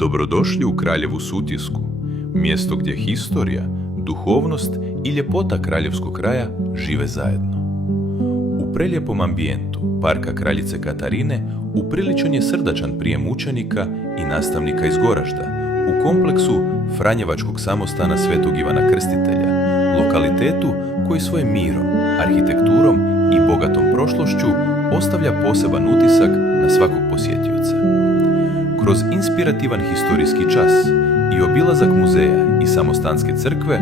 Dobrodošli u Kraljevu Sutjesku, mjesto gdje historija, duhovnost i ljepota kraljevskog kraja žive zajedno. U prelijepom ambijentu parka Kraljice Katarine upriličen je srdačan prijem učenika i nastavnika iz Goražda u kompleksu Franjevačkog samostana Svetog Ivana Krstitelja, lokalitetu koji svojim mirom, arhitekturom i bogatom prošlošću ostavlja poseban utisak na svakog posjetioca. Kroz inspirativan historijski čas i obilazak muzeja i samostanske crkve,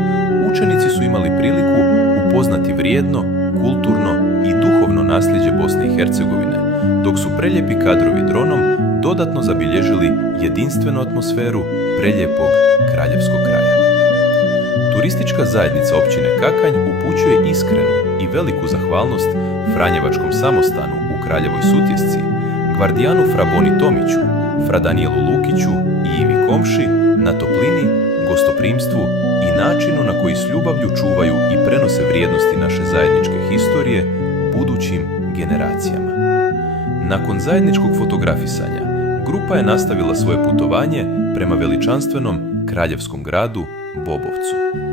učenici su imali priliku upoznati vrijedno, kulturno i duhovno nasljeđe Bosne i Hercegovine, dok su prelijepi kadrovi dronom dodatno zabilježili jedinstvenu atmosferu prelijepog kraljevskog kraja. Turistička zajednica općine Kakanj upućuje iskrenu i veliku zahvalnost Franjevačkom samostanu u Kraljevoj Sutjesci, Gvardijanu Fra Boni Tomiću, Fra Danijelu Lukiću i Ivi Komši na toplini, gostoprimstvu i načinu na koji s ljubavlju čuvaju i prenose vrijednosti naše zajedničke historije budućim generacijama. Nakon zajedničkog fotografisanja, grupa je nastavila svoje putovanje prema veličanstvenom kraljevskom gradu Bobovcu.